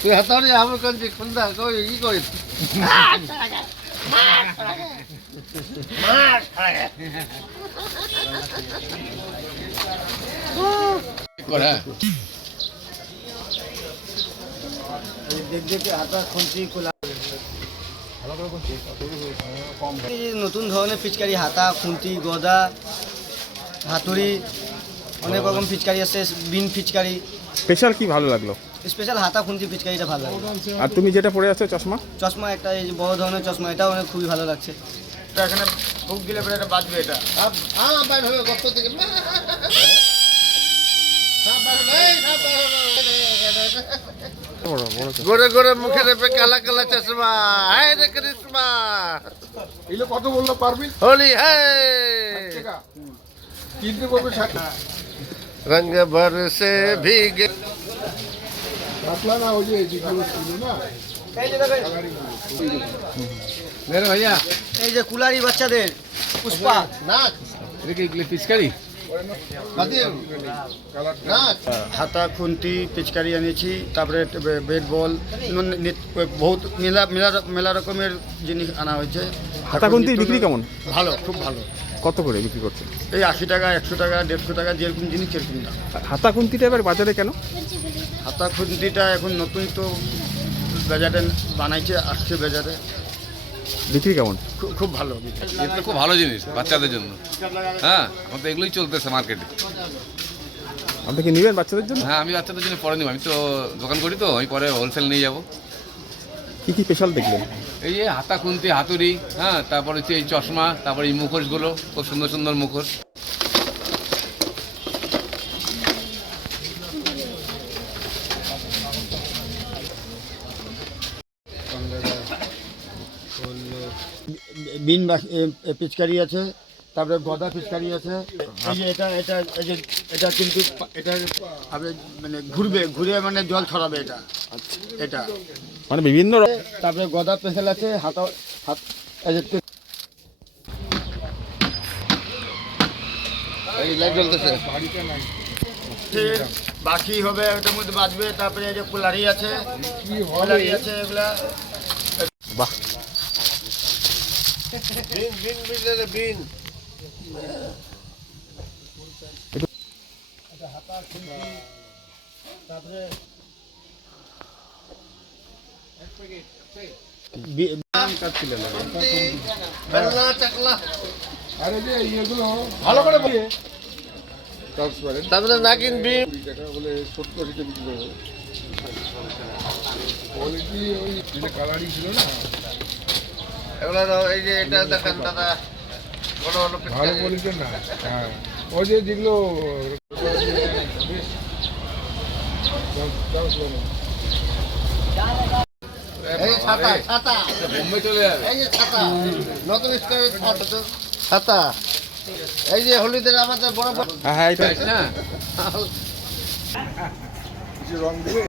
তুই হাতারে আমার কাছে খুন্দা কই কি কই করে দেখ হাতা খুন্তি খোলা নতুন ধরনের পিচকারি হাতা খুন্তি গদা হাতুড়ি অনেক রকম পিচকারি আছে বিন পিচকারি স্পেশাল কি ভালো লাগলো? স্পেশাল হাতা খুন্তি পিচকারিটা ভালো লাগে। আর তুমি যেটা পরে আছো চশমা? চশমা একটা এই যে বড় ধরনের চশমা, এটাও অনেক খুবই ভালো লাগছে। এটা এখানে বুক দিলে পরে এটা বাজবে। এটা বাইর হবে গর্ত থেকে গোরে গোরে মুখে রেপে কালা কালা চশমা হায় রে করিশ্মা এগুলো কত বললো পারবি? হোলি হ্যায় কিনতে বলবে 60 রঙ বরসে ভीगे পাতলা না ওই যে যেগুলো ছিল না মেরে ভাইয়া এই যে কুলারি বাচ্চাদের পুষ্পা নাচ এগুলো পিচকারি বাদির নাচ হাতা খুন্তি পিচকারি এনেছি, তারপরে বেট বল, বহুত মেলা রকমের জিনিস আনা হয়েছে। হাতা খুন্তি বিক্রি কেমন? ভালো, খুব ভালো। কত করে বিক্রি করছেন? এই 80 টাকা, 100 টাকা, 150 টাকা, যেরকম জিনিস সেরকম দাম। হাতা খুন্তিটা এবার বাজারে কেন? হাতা খুন্তিটা এখন নতুন তো বাজারে বানাইছে, আসছে বাজারে। বিক্রি কেমন? খুব ভালো। এটা খুব ভালো জিনিস বাচ্চাদের জন্য। হ্যাঁ, এখন তো এগুলোই চলতেছে মার্কেটে। আপনি কি নেবেন বাচ্চাদের জন্য? হ্যাঁ, আমি বাচ্চাদের জন্য পরে নিব। আমি তো দোকান করি, তো আমি পরে হোলসেল নিয়ে যাব। কি কি স্পেশাল দেখলেন? এই যে হাতা খুন্তি হাতুড়ি, হ্যাঁ, তারপর হচ্ছে এই চশমা, তারপর এই মুখোশগুলো, খুব সুন্দর সুন্দর মুখোশ। বিন পিচকারি আছে, তারপরে গদা পিচকারি আছে। এই যে এটা কিন্তু এটা মানে ঘুরে মানে জল ছড়াবে এটা। এটা মানে বিভিন্ন তারপরে গদা পেশাল আছে, হাত এই লাইট জ্বলতেছে বাকি হবে, ওটার মধ্যে বাজবে। তারপরে এই যে কুলারি আছে, এগুলা। বাহ, বিন বিন বিন বিন তারপরে বেলনা চাকলা আরে যে এগুলো ভালো করে বলে ট্রান্সপারেন্ট তারপরে নাকিন বিন টাকা বলে 70 টাকা বিক্রি করবে। কোয়ালিটি ওই যেটা কালারই ছিল না, এগুলো এই যে এটা দেখেন দাদা বড় বড় ভালো কোয়ালিটি না। হ্যাঁ, ওই যে যেগুলো এই ছাতা ছাতা বোম্বে চলে যাবে। এই যে ছাতা নতুন স্টাইলের ছাতা এই যে হলিদের আমাদের বড় হ্যাঁ হ্যাঁ এটা হ্যাঁ, কিছু রং দিবে।